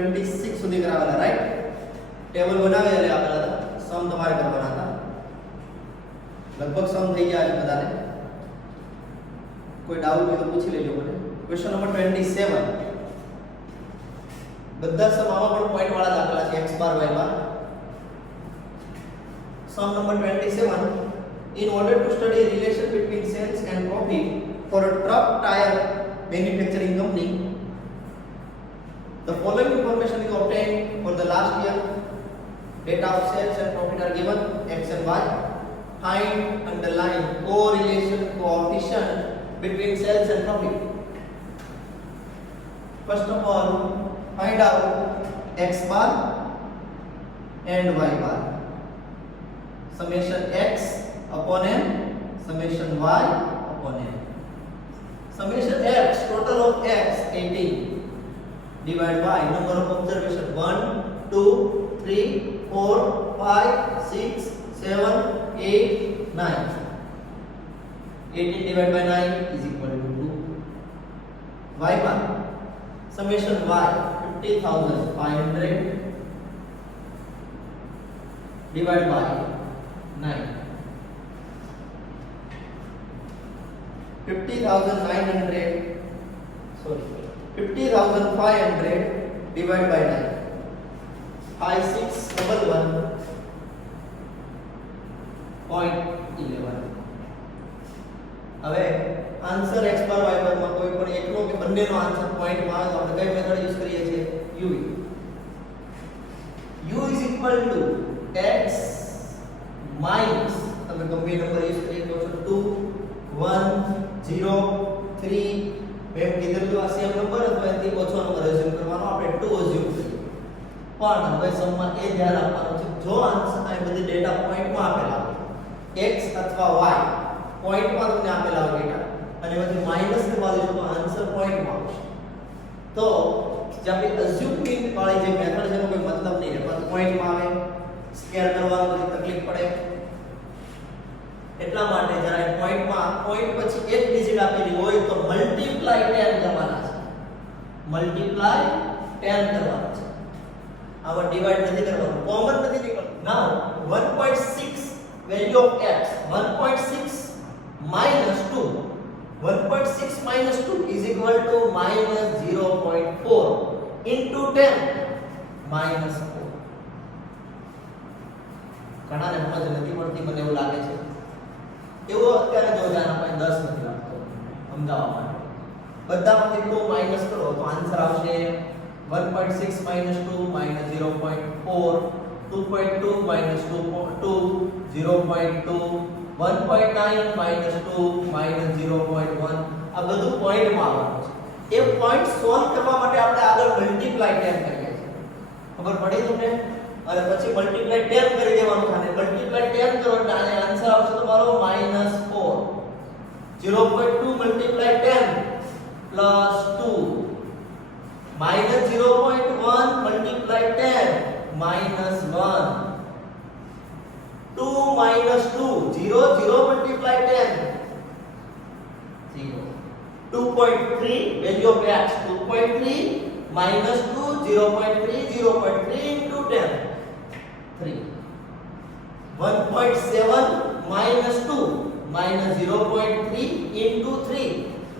26 સુધી કરાવેલા right table બનાવે એટલે આપેલા હતા સમ તમારે કરવાના હતા લગભગ સમ થઈ ગયા છે બધાને કોઈ ડાઉટ હોય તો પૂછી લેજો મને ક્વેશ્ચન નંબર 27 બધા સમ આમાં પણ પોઈન્ટ વાળા દાખલા છે x bar y bar sum number 27 in order to study relation between sales and profit for a truck tire manufacturing company the following information is obtained for the last year data of sales and profit are given x and y find underline correlation coefficient between sales and profit first of all find out x bar and y bar summation x upon n summation y upon n summation x total of x 18 divided by number of observation 1 2 3 4 5 6 7 8 9 18 divided by 9 is equal to 2 y bar summation y 50,500 divided by 9 50,900 sorry 50,500 divided by 9 5611.11 હવે answer x બાર y બાર માં કોઈ પણ એકનો કે બંનેનો answer point માં આવે તો આપણે કઈ મેથડ યુઝ કરીએ છીએ u is equal to x minus તમે ગમે નંબર યુઝ કરી શકો છો 2 1 0 3 મેં કીધું તો આ સેમ નંબર અથવા એનાથી ઓછો નંબર એઝ્યુમ કરવાનો આપણે 2 એઝ્યુમ કરીએ પણ હવે સમમાં એ ધ્યાન આપવાનું છે જો આન્સર આ બધી ડેટા પોઈન્ટમાં આપેલા હોય x અથવા y પોઈન્ટમાં તમને આપેલા હોય ડેટા અને એમાંથી માઈનસ ની વાળી જો તો આન્સર પોઈન્ટમાં આવશે તો જે આપણે એઝ્યુમિંગ વાળી જે મેથડ છે એનો કોઈ મતલબ નહીં રહે પણ પોઈન્ટમાં આવે સ્કેર કરવાનો બધી તકલીફ પડે એટલા માટે જ્યારે પોઈન્ટમાં પોઈન્ટ પછી એક ડિજિટ આપેલી હોય તો મલ્ટીપ્લાય 10 કરવાના છે મલ્ટીપ્લાય 10 કરવાના છે આમાં ડિવાઇડ નથી કરવાનું કોમન નથી નીકળતું નાઉ 1.6 value of x 1.6 minus 2 1.6 minus 2 is equal to minus 0.4 into 10 minus 4 ઘણાને સમજ નથી પડતી મને એવું લાગે છે એવો અત્યારે જો જાન આપણે 10 નથી લાગતો સમજાવવા માટે બધામાંથી 2 માઈનસ કરો તો આન્સર આવશે 1.6 minus 2 minus 0.4 2.2 minus 2.2 0.2 1.9 minus 2 minus 0.1 આ બધું પોઈન્ટમાં આવવાનું છે એ પોઈન્ટ સોલ્વ કરવા માટે આપણે આગળ મલ્ટીપ્લાય 10 કરીએ છીએ ખબર પડી તમને અને પછી મલ્ટીપ્લાય 10 કરી દેવાનું છે અને મલ્ટીપ્લાય 10 કરો એટલે આને આન્સર આવશે તમારો -4 0.2 multiply 10 plus 2 -0.1 multiply 10 -1 2 minus 2 0 0 multiply 10 0 2.3 value of x 2.3 minus 2 0.3 0.3 into 10 3 1.7 minus 2 minus 0.3 into 3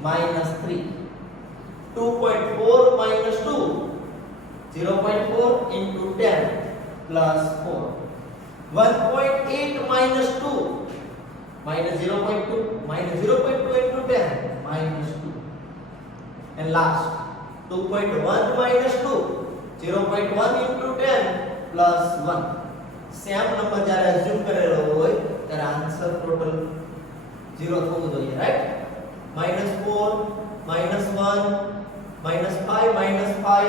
minus 3 2.4 minus 2 0.4 into 10 plus 4 1.8 minus 2 minus 0.2 minus 0.2 into 10 minus 2 and last 2.1 minus 2 0.1 into 10 plus 1 same number જ્યારે assume કરેલો હોય ત્યારે answer total 0 થવું જોઈએ right -4 -1 -5 -5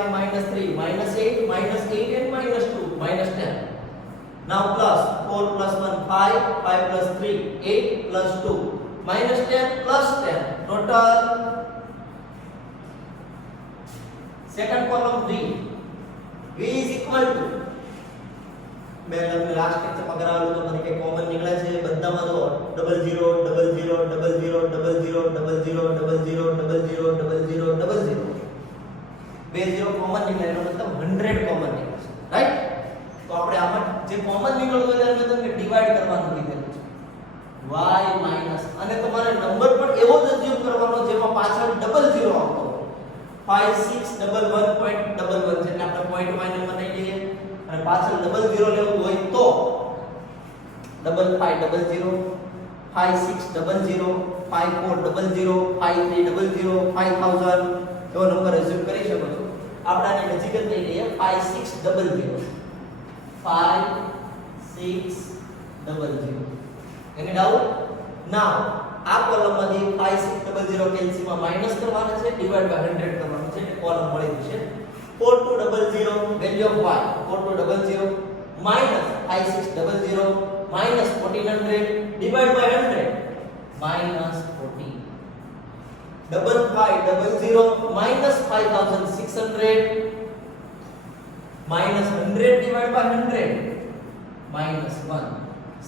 -3 -8 -8 and -2 -10 now plus 4 plus 1 5 5 plus 3 8 plus 2 minus 10 plus 10 total second column v is equal to मैं તમને last લેક્ચરમાં કરાવેલું તો મને કે કોમન નીકળે છે બધામાં જો 00 00 00 00 00 00 00 00 00 બે 0 કોમન નીકળે એનો મતલબ 100 કોમન નીકળશે, રાઈટ? તો આપણે આમાં જે કોમન નીકળ્યું હોય એને તમને ડિવાઈડ કરવાનું કીધેલું છે y માઈનસ, અને તમારે નંબર પણ એવો જ અઝ્યુમ કરવાનો જેમાં પાછળ ડબલ 0 આવતો હોય. 5611.11 છે એટલે આપણે પોઈન્ટ માં નંબર લઈ લઈએ, અને પાછળ ડબલ 0 લેવું હોય તો 5500 5600 5400 5300 5000 એવો નંબર અઝ્યુમ કરી શકો છો. આપણે આને નજીક જ લઈ લઈએ 5600 5600. એની ડાઉટ? નાઉ આ કોલમમાંથી 5600 કેલ્સીમાં માઈનસ કરવાના છે, ડિવાઈડ બાય 100 કરવાનું છે એટલે કોલમ મળી જશે 4200 value of y 4200 minus 5600 minus 1400 divide by 100 minus 14 5500 minus 5600 minus 100 divide by 100 minus 1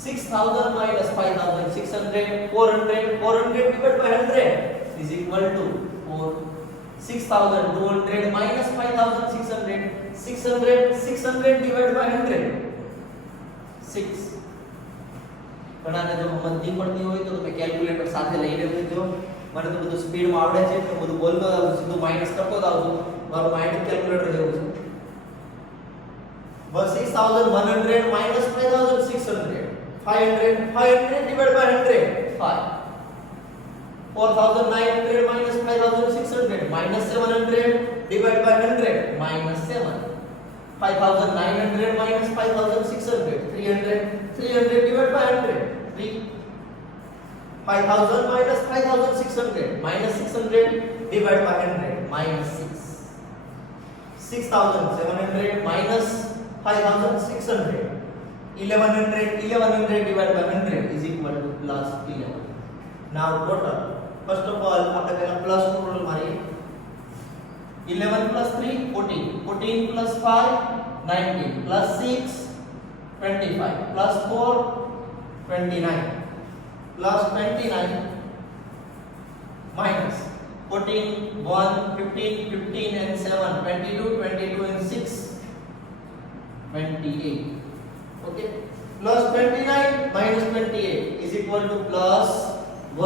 6000 minus 5600 400 divided by 100 is equal to 4. 6200 minus 5600 600 divided by 100 6. ઘણાને જો સમજ પડતી હોય તો તમે કેલ્ક્યુલેટર સાથે લઈને બેસજો. મને તો બધું સ્પીડમાં આવડે છે તો બધું બોલતો જાવ છું, સીધું માઈનસ કરતો જાવ છું. મારું માઇન્ડ કેલ્ક્યુલેટર જેવું છે. બસ 6100 minus 5600 500 divided by 100 5. 4900 minus 5600 minus 700 divided by 100 minus 7. 5900 minus 5600 300 divided by 100 3. 5000 minus 5600 minus 600 divided by 100 minus 6. 6700 minus 5600 1100 divided by 100 is equal to plus 11. Now total. First of all, આપણે પહેલા plus total મારીએ. 11 plus 3 14, 14 plus 5 19 plus 6 25 plus 4 29 plus 29 minus 14 1 15 15 and 7 22 22 and 6 28. Okay, plus 29 minus 28 is equal to plus 1.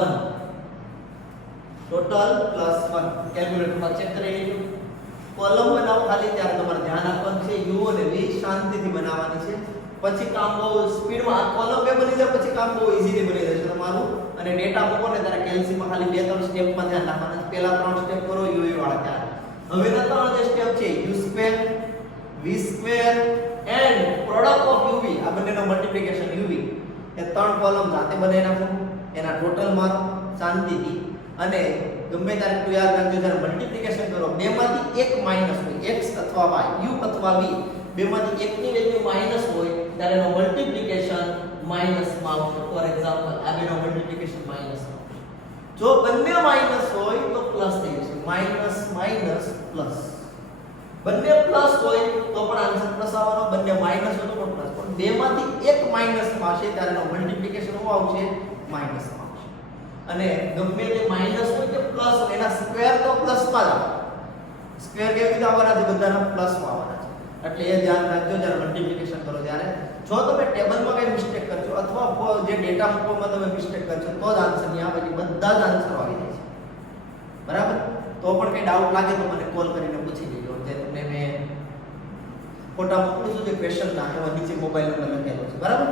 Total plus 1. Calculator માં check કરી લેજો. Column બનાવો ખાલી ત્યારે તમારે ધ્યાન આપવાનું છે u અને v શાંતિથી બનાવવાની છે. પછી કામ બહુ સ્પીડમાં આ કોલમ બે બની જાય પછી કામ બહુ ઈઝીલી બની જશે તમારું. અને ડેટા મૂકો ને ત્યારે કેલ્સીમાં ખાલી 2-3 સ્ટેપમાં ધ્યાન રાખવાનું છે. પહેલા 3 સ્ટેપ કરો u v વાળા ત્યારે. હવેના 3 જે સ્ટેપ છે u2 v2 and product of uv આ બંનેનો મલ્ટીપ્લિકેશન uv એ ત્રણ કોલમ જાતે બનાવી નાખો. એના ટોટલ મારો શાંતિથી, અને ગમે ત્યારે તું યાદ રાખજો જ્યારે મલ્ટીપ્લિકેશન કરો બેમાંથી એક માઈનસ હોય x અથવા y u અથવા v બેમાંથી એકની વેલ્યુ માઈનસ હોય ત્યારે એનો મલ્ટીપ્લિકેશન માઈનસ માં આવશે. ફોર એક્ઝામ્પલ આ બેનો મલ્ટીપ્લિકેશન માઈનસ આવશે. જો બંને માઈનસ હોય તો પ્લસ થઈ જશે. Minus minus plus. બંને પ્લસ હોય તો પણ આન્સર પ્લસ આવવાનો, બંને માઈનસ હોય તો પણ પ્લસ. પણ બેમાંથી એક માઈનસ માં હશે ત્યારે એનો મલ્ટીપ્લિકેશન શું આવશે? માઈનસ માં આવશે. અને ગમે તે માઈનસ હોય કે પ્લસ હોય એના સ્ક્વેર તો પ્લસ માં જ આવે. સ્ક્વેર કેવી રીતે આવવાના છે? બધાના પ્લસ માં આવવાના છે. એટલે એ ધ્યાન રાખજો જ્યારે મલ્ટીપ્લિકેશન કરો ત્યારે. જો તમે ટેબલમાં કઈ મિસ્ટેક કરજો અથવા જે ડેટા મૂકવામાં તમે મિસ્ટેક કરજો તો જ આન્સર નહીં આવે. બધા જ આન્સર આવી જાય છે. બરાબર? તો પણ કઈ ડાઉટ લાગે તો મને કોલ કરીને પૂછી લેજો. જે તમને મેં ફોટા મોકલું છું જે ક્વેશ્ચન ના એમાં નીચે મોબાઈલ નંબર લખેલો છે. બરાબર?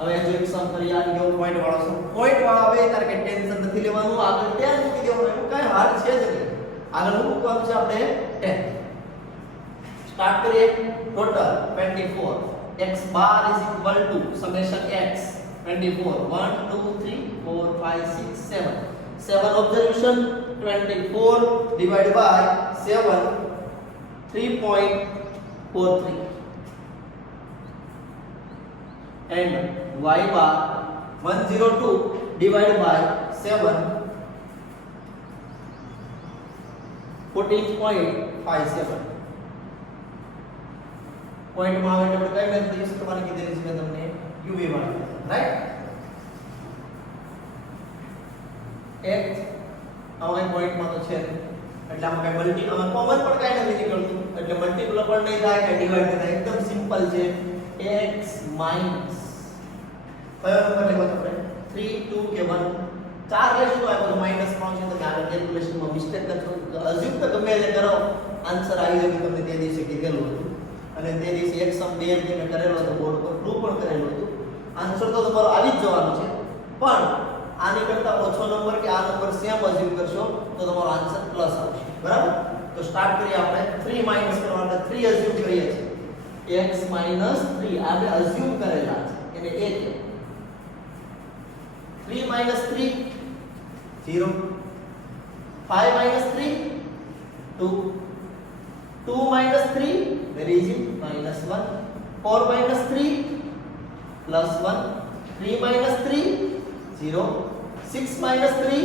હવે જો એક સમ કરી આ ગયો પોઈન્ટ વાળો સમ. પોઈન્ટ વાળો આવે ત્યારે કે ટેન્શન નથી લેવાનું, આગળ 10 મૂકી દેવાનું. એનું કઈ હાર્ડ છે જ નહીં. આગળ મૂકવાનું છે આપણે 10. સ્ટાર્ટ કરીએ. Total 24 x bar is equal to summation x 24 1 2 3 4 5 6 7 7 observation 24 divided by 7 3.43 and y bar 102 divided by 7 14.57. Point માં આવે એટલે આપણે કઈ મેથડ યુઝ કરવાની કીધેલી છે મેં તમને? uv વાળી, રાઈટ? એક હવે પોઈન્ટ માં તો છે એટલે આમાં કઈ મલ્ટી આમાં કોમન પણ કઈ નથી નીકળતું. પણ નહીં થાય કે ડિવાઈડ થાય, એકદમ સિમ્પલ છે. x માઈનસ કયો નંબર લેવો છે આપણે? 3 2 કે 1 ચાર લેશું તો આપણે માઈનસ 3 છે. તો આગળ કેલ્ક્યુલેશનમાં મિસ્ટેક કરશો અઝ્યુમ તો ગમે તે કરો આન્સર આવી જાય. તમને તે દિવસે કીધેલું હતું અને તે દિવસે એક સમ 2 જે મેં કરેલો હતો બોર્ડ પર પ્રૂફ પણ કરેલું હતું. આન્સર તો તમારો આવી જ જવાનો છે, પણ આની કરતા ઓછો નંબર કે આ નંબર સેમ અઝ્યુમ કરશો તો તમારો આન્સર પ્લસ આવશે. બરાબર? તો સ્ટાર્ટ કરીએ આપણે. 3 માઈનસ કરવા માટે 3 અઝ્યુમ કરીએ છીએ. x 3 આપણે અઝ્યુમ કરેલા છે એને a કહેવાય. 3 minus 3 0, 5 minus 3 2, 2 minus 3 very easy minus 1, 4 minus 3 plus 1, 3 minus 3 0, 6 minus 3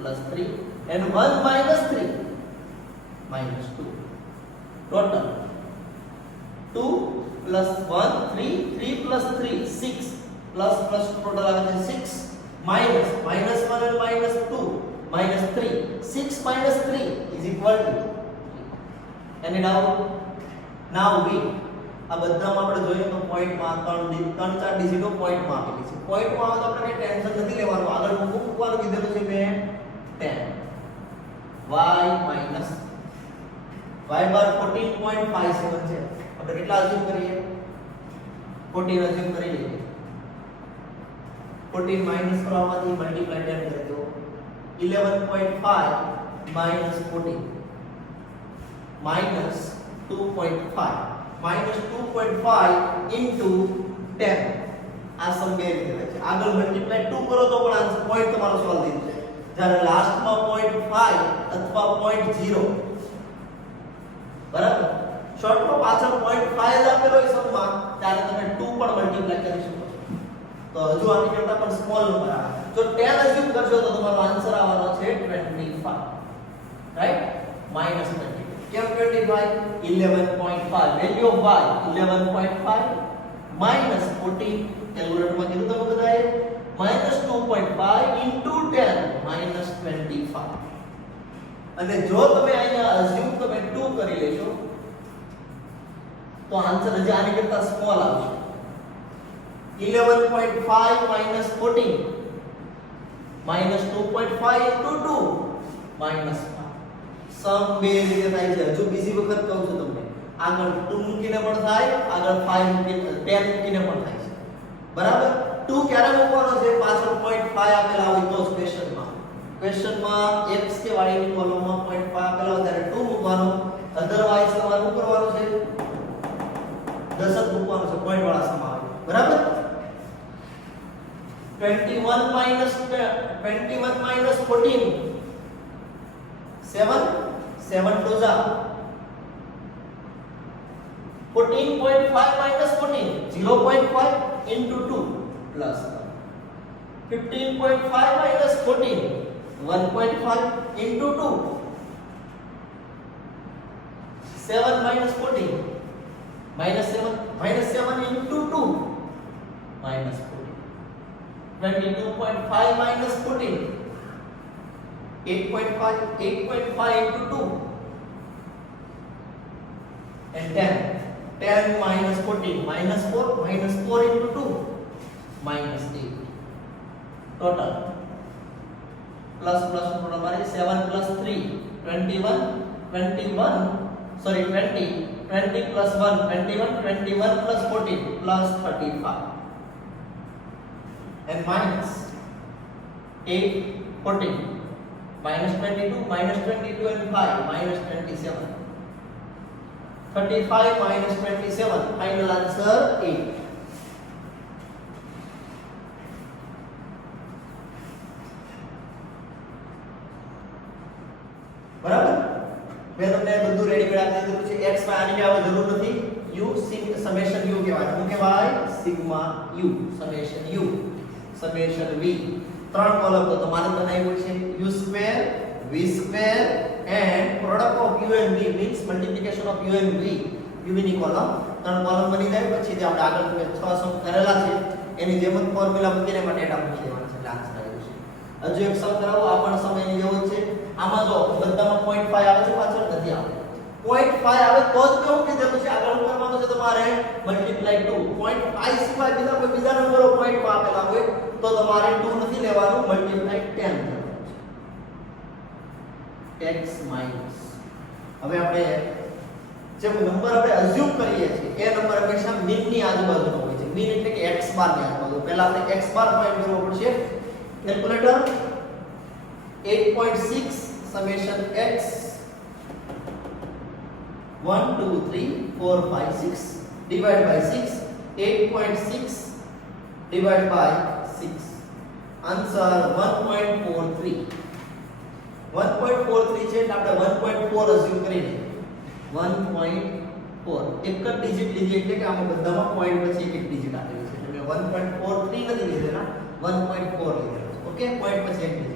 plus 3 and 1 minus 3 minus 2. Total 2 plus 1 3, 3 plus 3 6 plus total આવે છે 6 minus 1 and minus 2 minus 3, 6 minus 3 is equal to. Any doubt? Now we આ બધામાં આપણે જોઈએ તો પોઈન્ટમાં 3-4 ડિજિટો પોઈન્ટમાં આપેલી છે. પોઈન્ટમાં આવે તો આપણે કઈ ટેન્શન નથી લેવાનું, આગળ મૂકવાનું કીધેલું છે મેં 10 y minus y બાર 14.57 છે. આપણે કેટલા અઝ્યુમ કરીએ? 14 અઝ્યુમ કરી લઈએ. 14 માઈનસ કરવામાંથી મલ્ટીપ્લાય 10 કરી દો. 11.5 minus 14 minus 2.5 minus 2.5 into 10. આ સમ બે રીતે થાય છે. આગળ મલ્ટીપ્લાય 2 કરો તો પણ આન્સર પોઈન્ટ તમારો સોલ્વ થઈ જશે. જ્યારે લાસ્ટમાં 0.5 અથવા 0.0 બરાબર શોર્ટમાં પાછળ 0.5 જ આપેલો હોય સમમાં, ત્યારે તમે 2 પણ મલ્ટીપ્લાય કરી શકો છો. તો હજુ આની કરતા પણ સ્મોલ નંબર આવે. જો 10 અઝ્યુમ કરશો તો તમારો આન્સર આવવાનો છે 25, રાઈટ? માઈનસ 20. કેમ 25? 11.5 વેલ્યુ ઓફ y 11.5 minus 14 કેલ્ક્યુલેટરમાં કીધું તમે બધાએ minus 2.5 into 10 minus 25. અને જો તમે અહીંયા અઝ્યુમ તમે 2 કરી લેશો તો આન્સર હજી આની કરતા સ્મોલ આવશે. 11.5 minus 14 minus 2.5 into 2 minus 5. સમ બે રીતે થાય છે. હજુ બીજી વખત કહું છું તમને, આગળ 2 મૂકીને પણ થાય, આગળ 5 મૂકીને 10 મૂકીને પણ થાય છે. બરાબર? 2 ક્યારે મૂકવાનો છે? પાછળ 0.5 આપેલા હોય તો ક્વેશ્ચનમાં x કે y ની કોલમમાં 0.5 આપેલા હોય ત્યારે 2 મૂકવાનો. અધરવાઇઝ તમારે શું કરવાનું છે? 10 જ મૂકવાનું છે પોઈન્ટ વાળા સમા આવે. બરાબર? 21 minus 14 7 7 to the 14.5 minus 14 0.5 into 2 plus 15.5 minus 14 1.5 into 2 7 minus 14 minus 7 into 2 minus 14 22.5 minus 14 8.5 into 2 and 10 minus 14 minus 4 into 2 minus 8 total plus total मारे 7 plus 3 20 plus 1 21 plus 14 plus 35 and minus 8 14 minus 22 and 5 minus 27 35 minus 27 final answer 8. બરાબર? મેં તમને બધું ready કરી દીધું છે. x માં આની આવે જરૂર નથી. u સમેશન u કહેવાય. શું કહેવાય? Sigma u summation u summation v. ત્રણ કોલમ તો તમારે બનાવ્યું છે u square v square and product of u and v means multiplication of u and v. u ની કોલમ ત્રણ કોલમ બની જાય. પછી જે આપણે આગળ તમે 6 સમ કરેલા છે એની જેમ જ ફોર્મ્યુલા મૂકીને માટે ડેટા મૂકી દેવાનો છે. એટલે આન્સર આવી જશે. હજુ એક સમ કરાવો. આ પણ સમ એની જેવો જ છે. આમાં જો બધામાં 0.5 આવે છે, પાછળ નથી આવતો. 0.5 આવે તો જ મેં હું કીધેલું છે આગળ કરવાનું છે તમારે મલ્ટીપ્લાય 2. 0.5 સિવાય બીજા નંબરો પોઈન્ટમાં આપેલા હોય તો તમારે 2 નથી લેવાનું, મલ્ટીપ્લાય 10 કરવાનું છે. x માઈનસ હવે આપણે જે નંબર આપણે અઝ્યુમ કરીએ છીએ એ નંબર હંમેશા મીન ની આજુબાજુનો હોય છે. મીન એટલે કે x બાર ની આજુબાજુ. પહેલા આપણે x બાર ફાઇન્ડ કરવો પડશે. Calculator 8.6 summation x 1 2 3 4 5 6 divided by 6 8.6 divided by 6 answer 1.43. 1.43 છે એટલે આપણે 1.4 અઝ્યુમ કરીને 1.4 એક જ ડિજિટ લીધી એટલે કે આમાં બધામાં પોઈન્ટ પછી એક ડિજિટ આપેલી છે એટલે 1.43 નથી લીધેલા 1.4 લીધેલા છે. ઓકે, પોઈન્ટ પછી એક ડિજિટ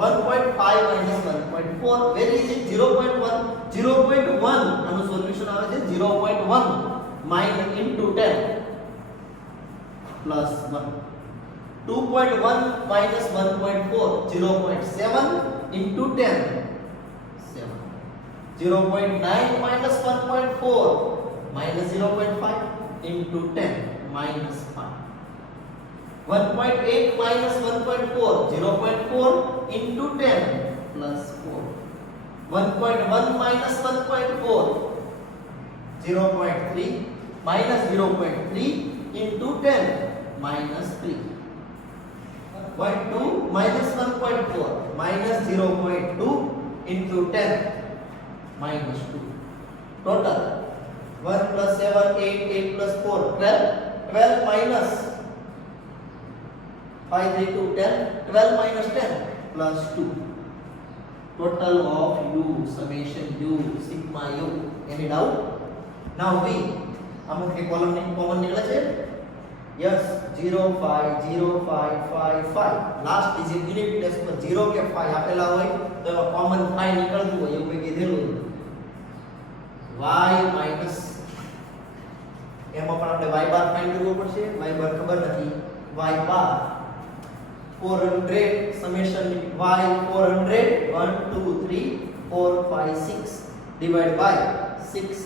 1.5 minus 1.4 very easy. 0.1 આનું સોલ્યુશન આવે છે 0.1 minus into 10 plus 1. 2.1 minus 1.4 0.7 into 10 7. 0.9 minus 1.4 minus 0.5 into 10 minus 5. 1.8 minus 1.4 0.4 into 10 plus 4. 1.1 minus 1.4 0.3 minus 0.3 into 10 minus 3. 1.2 minus 1.4 minus 0.2 into 10 minus 2. Total 1 plus 7 8 8 plus 4 12 12 minus 5 3 2 10 12 minus 10 plus 2. Total of u summation u sigma u. Any doubt? Now v અમુક કે column ની common નીકળે છે. yes 0 5 0 5 5 5 last digit unit place પર 0 કે 5 આપેલા હોય તો એમાં કોમન 5 નીકળતું હોય એવું મેં કીધેલું. y માઈનસ એમાં પણ આપણે y બાર ફાઇન્ડ કરવો પડશે. y બાર ખબર નથી. y bar 400 summation y 400 1 2 3 4 5 6 divided by 6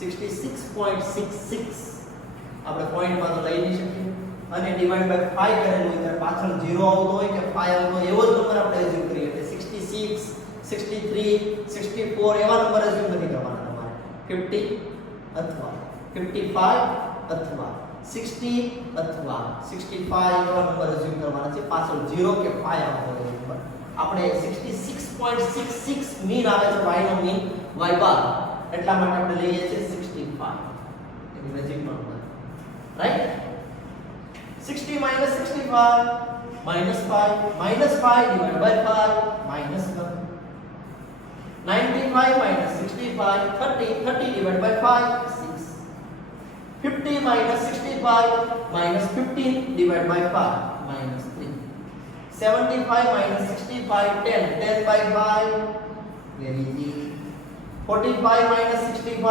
66.66 આપણે પોઈન્ટમાં તો લઈ નહીં શકીએ અને ડિવાઇડ બાય 5 કરેલું હોય ત્યારે પાછળ 0 આવતો હોય કે 5 આવતો હોય એવો જ નંબર આપણે એઝ્યુમ કરીએ એટલે 66 63 64 એવા નંબર એઝ્યુમ નથી કરવાના તમારે. 50 અથવા 55 અથવા 60 અથવા 65 એવા નંબર એઝ્યુમ કરવાના છે. પાછળ 0 કે 5 આવતો હોય નંબર આપણે 66.66 મીન આવે છે y નો મીન y બાર એટલા માટે આપણે લઈએ છીએ 65 એની નજીકનો number. Right 60 minus 65 minus 5 minus 5 divided by 5 minus 1. 95 minus 65 30 30 divided by 5 6. 50 minus 65 minus 15 divided by 5 minus 3. 75 minus 65 10 10 by 5 very easy. 45 minus 65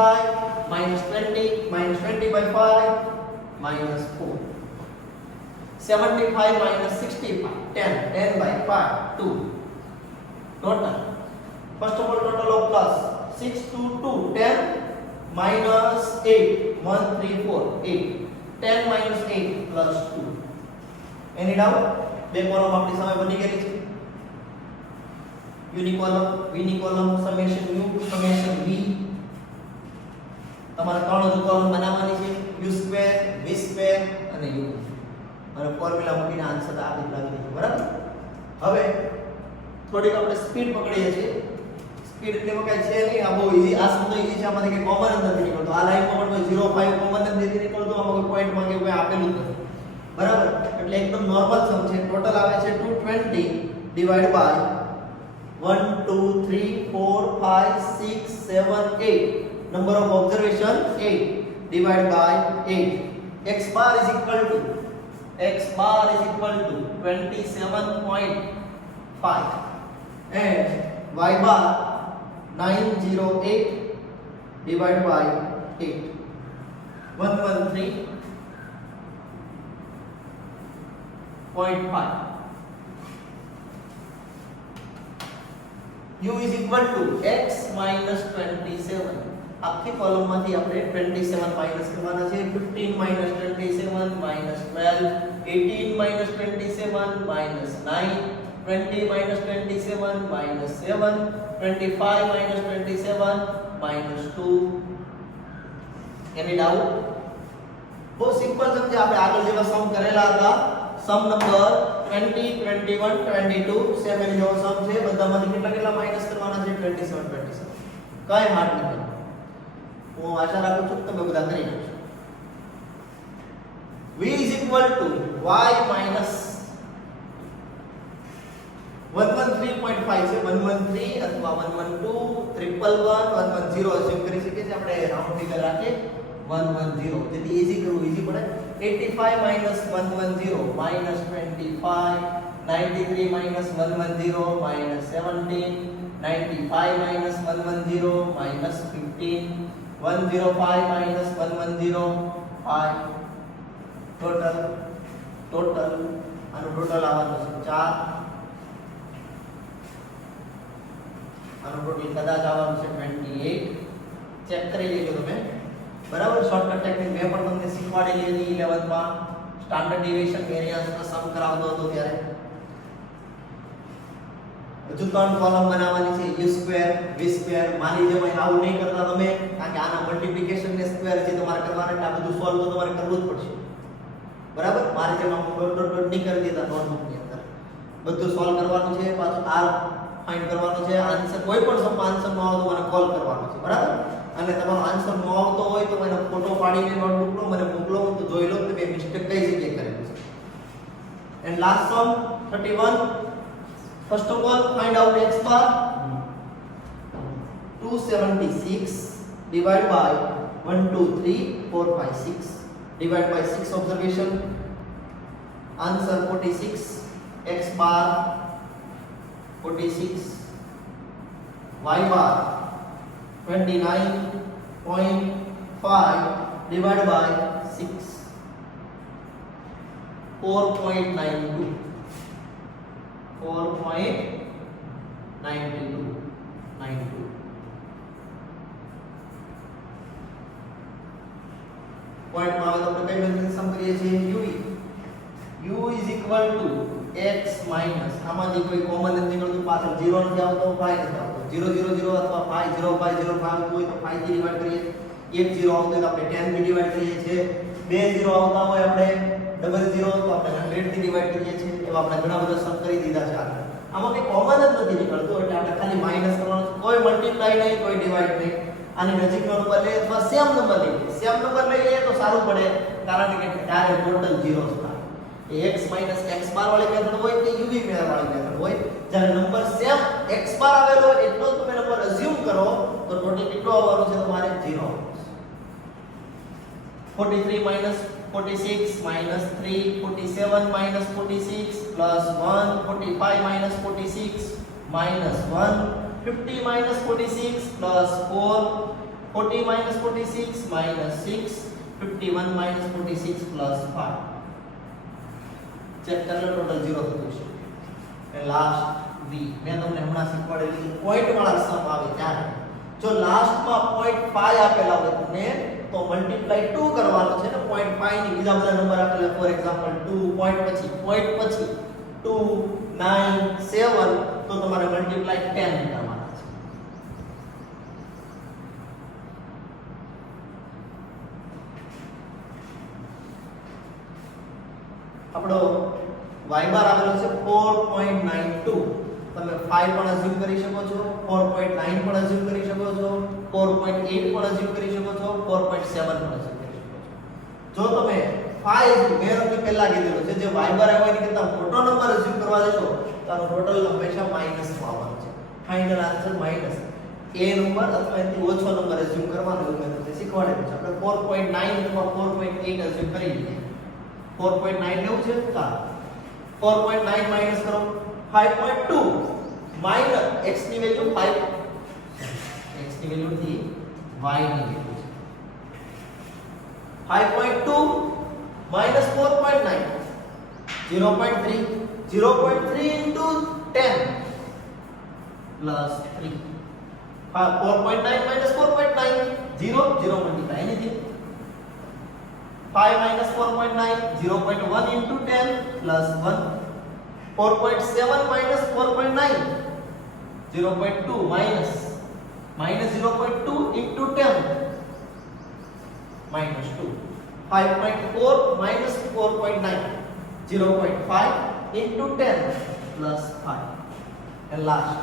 minus 20 by 5 minus 4. 75 minus 65 10 10 by 5 2. Total first of all total of plus 6 2 2 10 minus 8 1 3 4 8 10 minus 8 plus 2. Any doubt? બે column આપણી સામે બની ગઈ છે. u ની column v ની column summation u summation v તમારે ત્રણ જ કોલમ બનાવવાની છે u2 v2 અને u અને ફોર્મ્યુલા મૂકીને આન્સર આપી દીધો. બરાબર. હવે થોડીક આપણે સ્પીડ પકડીએ છીએ. સ્પીડ એટલે કઈ છે નહીં. આ બહુ ઈઝી. આ શબ્દ ઈઝી છે. આમાંથી કે કોમન જ નથી નીકળતો. આ લાઈનમાં પણ 0.5 કોમન જ નથી નીકળતો. આમાં કોઈ પોઈન્ટ માં કે કોઈ આપેલું નથી. બરાબર. એટલે એકદમ નોર્મલ સમ છે. ટોટલ આવે છે 220 divide by 1 2 3 4 5 6 7 8 number of observation 8 divided by 8 x bar is equal to 27.5 and y bar 908 divided by 8 113.5. u is equal to x minus 27. આખી કોલમમાંથી આપણે 27 માઈનસ કરવાના છે. 15 minus 27 minus 12, 18 minus 27 minus 9, 20 minus 27 minus 7, 25 minus 27 minus 2. એની doubt? બહુ simple સમજે. આપણે આગળ જેવા સમ કરેલા હતા, સમ નંબર 20, 21, 22 સેમ એની જેવો સમ છે. બધામાંથી કેટલા કેટલા માઈનસ કરવાના છે? 27, 27. કઈ હાર્ડ નથી. હું આશા રાખું છું કે તમે બધા કરી શકશો. v is equal to y minus 113.5 છે. 113 અથવા 112, 111, 110 અસ્યુમ કરી શકીએ છીએ. આપણે રાઉન્ડ ફિગર રાખીએ 110, જેથી ઈઝી કરવું ઈઝી પડે. 85 minus 110 minus 25, 93 minus 110 minus 17, 95 minus 110 minus 15, 105 minus 110 5. Total આનું ટોટલ આવવાનું છે 4. આનું ટોટલ કદાચ આવવાનું છે 28. ચેક કરી લેજો તમે. બરાબર. શોર્ટકટ ટેકનિક મેં પણ તમને શીખવાડેલી હતી 11th માં સ્ટાન્ડર્ડ ડેવિએશન વેરિઅન્સનો સમ કરાવતો હતો ત્યારે. હજુ 3 કોલમ બનાવવાની છે. u square, v square. મારી જેમ આવું નહીં કરતા તમે, કારણ કે આના મલ્ટીપ્લિકેશન ને સ્ક્વેર જે તમારે કરવાના એટલે આ બધું સોલ્વ તો તમારે કરવું જ પડશે. બરાબર. મારી જેમ આમ ડોટ નહીં કરી દેતા નોટબુક ની અંદર. બધું સોલ્વ કરવાનું છે. પાછું r ફાઇન્ડ કરવાનું છે. આન્સર કોઈ પણ સમ આન્સર ન આવે તો મને કોલ કરવાનો છે. બરાબર. અને તમારો આન્સર ન આવતો હોય તો મને ફોટો પાડીને નોટબુકનો મને મોકલો, તો જોઈ લો કે મેં મિસ્ટેક કઈ જગ્યાએ કરેલી છે. And last sum 31. First of all find out x bar. 276 divided by 1 2 3 4 5 6 divided by 6 observation. Answer 46. X bar 46. Y bar 29.5 divided by 6 4.92. 4.92. Point में આવે તો આપણે કઈ મેથડ સમ કરીએ છીએ? u is equal to x minus આમાંથી કોઈ કોમન નથી નીકળતું, પાછળ 0 નથી આવતો, 5 નથી આવતો. 0 0 0 અથવા 5 0 5 0 5 આવતું હોય તો 5 થી ડિવાઇડ કરીએ. 1 0 આવતો હોય તો આપણે 10 થી ડિવાઇડ કરીએ છીએ. 2 0 આવતા હોય આપણે 00 તો આપણે 100 થી ડિવાઇડ કરીએ છીએ. એવા આપણે ઘણા બધા સમ કરી દીધા છે. આમાં કોઈ કોમન જ નથી નીકળતું એટલે આપણે ખાલી માઈનસ કરવાનું છે. કોઈ મલ્ટીપ્લાય નહીં, કોઈ ડિવાઇડ નહીં. આની નજીકનો નંબર લઈએ અથવા સેમ નંબર લઈએ. સેમ નંબર લઈએ તો સારું પડે, કારણ કે ત્યારે ટોટલ 0 થાય. એ x x બાર વાળી મેથડ હોય કે uv વાળી મેથડ હોય, જ્યારે નંબર સેમ x બાર આવેલો હોય એટલો જ તમે નંબર અઝ્યુમ કરો તો ટોટલ કેટલો આવવાનો છે તમારે? 0. 43 minus 46 minus 3 47 minus 46 plus 1 45 minus 46 minus 1 50 minus 46 plus 4 40 minus 46 minus 6 51 minus 46 plus 5. Check કરો ટોટલ 0 થતું છે. અને લાસ્ટ v મેં તમને હમણાં શીખવાડેલી પોઈન્ટ વાળા સમ આવે ત્યારે જો લાસ્ટમાં 0.5 આપેલા હોય તમને તો મલ્ટીપ્લાય 2 કરવાનો છે ને 0.5 ની બીજા બધા નંબર આપેલા, ફોર એક્ઝામ્પલ 2 પોઈન્ટ પછી 2 9 7 તો તમારે મલ્ટીપ્લાય 10 કરવાના છે. આપણો y બાર આવેલો છે 4.92. તમે 5 પણ અઝ્યુમ કરી શકો છો, 4.9 પણ અઝ્યુમ કરી શકો છો, 4.8 પણ અઝ્યુમ કરી શકો છો, 4.7 પણ અઝ્યુમ કરી શકો છો. જો તમે 5 મેં તમને પહેલા કીધેલું છે, જે y બાર આવે એની કરતા મોટો નંબર અઝ્યુમ કરવા જશો તો આનો ટોટલ હંમેશા માઈનસ માં આવવાનો છે. Final answer minus. એ નંબર અથવા એનાથી ઓછો નંબર અઝ્યુમ કરવાનો એવું મેં તમને શીખવાડેલું છે. આપણે 4.9 અથવા 4.8 અઝ્યુમ કરી લઈએ. 4.9 લેવું છે કા 4.9 માઈનસ કરો 5.2 માઈનસ x ની વેલ્યુ 5, x ની વેલ્યુ થી y ની વેલ્યુ છે 5.2 minus 4.9 0.3 0.3 into 10 plus 3 4.9 minus 4.9 0 0 multiply anything. 5 minus 4.9 0.1 into 10 plus 1. 4.7 minus 4.9 0.2 minus 0.2 into 10 minus 2. 5.4 minus 4.9 0.5 into 10 plus 5. And last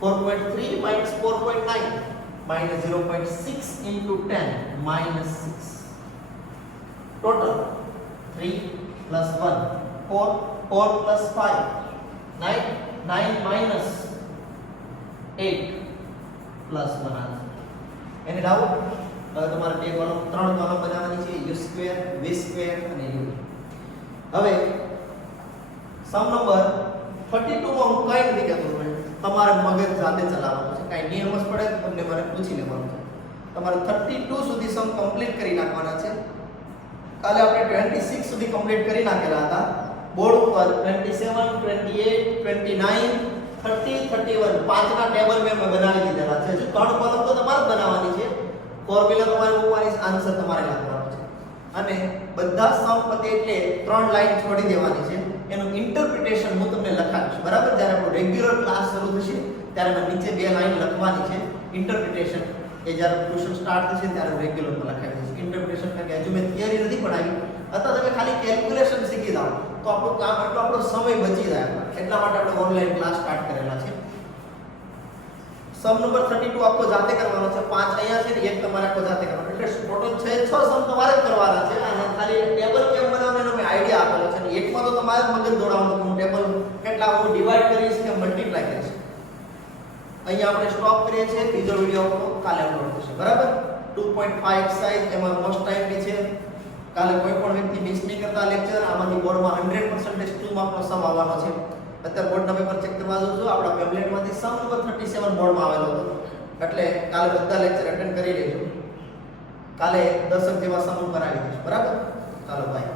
4.3 minus 4.9 minus 0.6 into 10 minus 6. Total 3 plus 1 4 4 plus 5 9 9 minus 8 plus 1 answer. Any doubt? તમારે બે column ત્રણ column બનાવવાની છે u square v square અને u. હવે સમ number 32 માં હું કઈ નથી કહેતો ભાઈ, તમારે મગજ જાતે ચલાવવાનું છે. કાઈ નિયમ જ પડે તો તમને મારે પૂછી લેવાનું છે. તમારે 32 સુધી સમ કમ્પ્લીટ કરી નાખવાના છે. કાલે આપણે 26 સુધી કમ્પ્લીટ કરી નાખેલા હતા. બોર્ડ ઉપર 27 28 29 30 31 પાંચના ટેબલ મેં બનાવી દીધેલા છે. હજુ ત્રણ કોલમ તો તમારે બનાવવાની છે. ફોર્મ્યુલા તમારે મૂકવાની, આન્સર તમારે લખવાનો છે. અને બધા સમ પતે એટલે ત્રણ લાઈન છોડી દેવાની છે. એનું ઇન્ટરપ્રિટેશન હું તમને લખાવીશ, બરાબર? જ્યારે આપણો રેગ્યુલર ક્લાસ શરૂ થશે ત્યારે મેં નીચે બે લાઈન લખવાની છે ઇન્ટરપ્રિટેશન. એ જ્યારે ટ્યુશન સ્ટાર્ટ થશે ત્યારે રેગ્યુલર માં લખાવી દઈશ ઇન્ટરપ્રિટેશન. કારણ કે હજુ મેં થિયરી નથી ભણાવી, અથવા તમે ખાલી કેલ્ક્યુલેશન શીખી જાઓ તો આપણું કામ એટલો આપણો સમય બચી જાય. એટલા માટે આપણે ઓનલાઈન ક્લાસ સ્ટાર્ટ કરેલા છે. સમ નંબર 32 આખો જાતે કરવાનો છે. 5 અહીંયા છે ને એક તમારે આખો જાતે કરવાનો. એટલે ટોટલ 6 સમ તમારે જ કરવાના છે. અને ખાલી ટેબલ કેમ બનાવવાનો એનો મેં આઈડિયા આપેલો છે. એકમાં તો તમારે મગજ દોડાવવાનું કે હું ટેબલ કેટલા હું ડિવાઈડ કરીશ કે મલ્ટીપ્લાય કરીશ. અહીંયા આપણે સ્ટોપ કરીએ છીએ. બીજો વિડિયો આપણો કાલે અપલોડ થશે, બરાબર? 2.5 એક્સરસાઇઝ એમાં મોસ્ટ ટાઈમની છે. કાલે કોઈ પણ વ્યક્તિ મિસ નહીં કરતા લેક્ચર. આમાંથી બોર્ડમાં 100% 2 માર્કનો સમ આવવાનો છે. અત્યારે બોર્ડના પેપર ચેક કરવા જાઉં છું. આપણા પેમ્પલેટમાંથી સમ નંબર 37 બોર્ડમાં આવેલો હતો. એટલે કાલે બધા લેક્ચર અટેન્ડ કરી લેજો. કાલે 10 જેવા સમ ઉપર આવી જશે, બરાબર? ચાલો બાય.